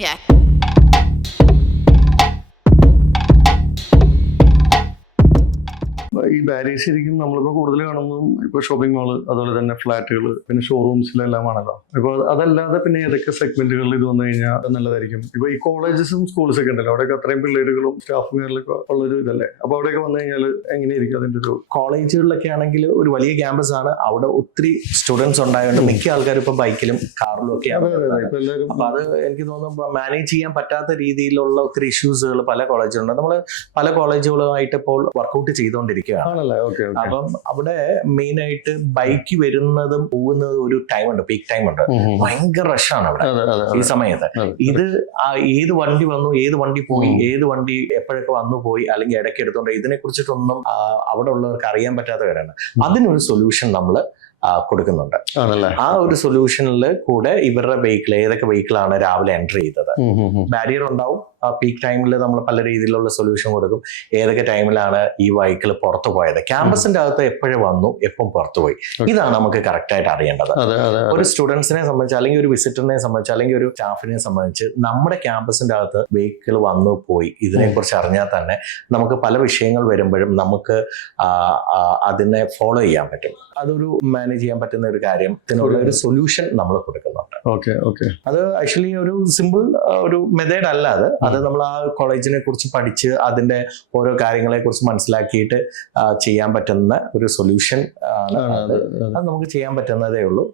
Yeah. ഈ barrier ശരിക്കും നമ്മളിപ്പോൾ കൂടുതൽ കാണുന്നതും ഇപ്പോൾ ഷോപ്പിംഗ് മാള്, അതുപോലെ തന്നെ ഫ്ലാറ്റുകൾ, പിന്നെ ഷോറൂംസിലെല്ലാം ആണല്ലോ. ഇപ്പോൾ അതല്ലാതെ പിന്നെ ഏതൊക്കെ സെഗ്മെന്റുകളിൽ ഇത് വന്നു കഴിഞ്ഞാൽ നല്ലതായിരിക്കും? ഇപ്പോൾ ഈ കോളേജസും സ്കൂൾസൊക്കെ ഉണ്ടല്ലോ, അവിടെയൊക്കെ അത്രയും പിള്ളേരുകളും സ്റ്റാഫുകാരിലൊക്കെ ഉള്ളൊരു ഇതല്ലേ. അപ്പോൾ അവിടെയൊക്കെ വന്നു കഴിഞ്ഞാൽ എങ്ങനെയായിരിക്കും അതിൻ്റെ ഒരു? കോളേജുകളിലൊക്കെ ആണെങ്കിൽ ഒരു വലിയ ക്യാമ്പസ് ആണ്, അവിടെ ഒത്തിരി സ്റ്റുഡൻസ് ഉണ്ടായതുകൊണ്ട് മിക്ക ആൾക്കാരും ഇപ്പൊ ബൈക്കിലും കാറിലും ഒക്കെയാണ്. അപ്പൊ അത് എനിക്ക് തോന്നുന്നു മാനേജ് ചെയ്യാൻ പറ്റാത്ത രീതിയിലുള്ള ഒത്തിരി ഇഷ്യൂസുകൾ പല കോളേജുകളുണ്ട്. നമ്മൾ പല കോളേജുകളുമായിട്ട് ഇപ്പോൾ വർക്ക്ഔട്ട് ചെയ്തുകൊണ്ടിരിക്കുകയാണ്. അപ്പം അവിടെ മെയിൻ ആയിട്ട് ബൈക്ക് വരുന്നതും പോകുന്നതും ഒരു ടൈം ഉണ്ട്, പീക്ക് ടൈം ഉണ്ട്. ഭയങ്കര റഷാണ് അവിടെ ഈ സമയത്ത്. ഇത് ഏത് വണ്ടി വന്നു, ഏത് വണ്ടി പോയി, ഏത് വണ്ടി എപ്പോഴൊക്കെ വന്നു പോയി, അല്ലെങ്കിൽ ഇടയ്ക്ക് എടുത്തോണ്ട്, ഇതിനെ കുറിച്ചിട്ടൊന്നും അവിടെ ഉള്ളവർക്ക് അറിയാൻ പറ്റാത്തവരാണ്. അതിനൊരു സൊല്യൂഷൻ നമ്മൾ കൊടുക്കുന്നുണ്ട്. ആ ഒരു സൊല്യൂഷനിൽ കൂടെ ഇവരുടെ വെഹിക്കിൾ, ഏതൊക്കെ വെഹിക്കിളാണ് രാവിലെ എൻറ്റർ ചെയ്തത്, ബാരിയർ ഉണ്ടാവും. പീക്ക് ടൈമിൽ നമ്മൾ പല രീതിയിലുള്ള സൊല്യൂഷൻ കൊടുക്കും. ഏതൊക്കെ ടൈമിലാണ് ഈ വെഹിക്കിൾ പുറത്തു പോയത്, ക്യാമ്പസിന്റെ അകത്ത് എപ്പോഴും വന്നു, എപ്പം പുറത്തു പോയി, ഇതാണ് നമുക്ക് കറക്റ്റ് ആയിട്ട് അറിയേണ്ടത്. ഒരു സ്റ്റുഡൻസിനെ സംബന്ധിച്ച്, അല്ലെങ്കിൽ ഒരു വിസിറ്ററിനെ സംബന്ധിച്ച്, അല്ലെങ്കിൽ ഒരു സ്റ്റാഫിനെ സംബന്ധിച്ച് നമ്മുടെ ക്യാമ്പസിന്റെ അകത്ത് വെഹിക്കിൾ വന്നു പോയി ഇതിനെക്കുറിച്ച് അറിഞ്ഞാൽ തന്നെ നമുക്ക് പല വിഷയങ്ങൾ വരുമ്പോഴും നമുക്ക് അതിനെ ഫോളോ ചെയ്യാൻ പറ്റും. അതൊരു മാനേജ് ചെയ്യാൻ പറ്റുന്ന ഒരു കാര്യത്തിനുള്ള ഒരു സൊല്യൂഷൻ നമ്മൾ കൊടുക്കുന്നുണ്ട്. അത് ആക്ച്വലി ഒരു സിമ്പിൾ ഒരു മെത്തേഡ് അല്ല അത് നമ്മൾ ആ കോളേജിനെ കുറിച്ച് പഠിച്ച് അതിന്റെ ഓരോ കാര്യങ്ങളെ കുറിച്ച് മനസ്സിലാക്കിയിട്ട് ചെയ്യാൻ പറ്റുന്ന ഒരു സൊല്യൂഷൻ ആണ്. അത് നമുക്ക് ചെയ്യാൻ പറ്റുന്നതേ ഉള്ളൂ.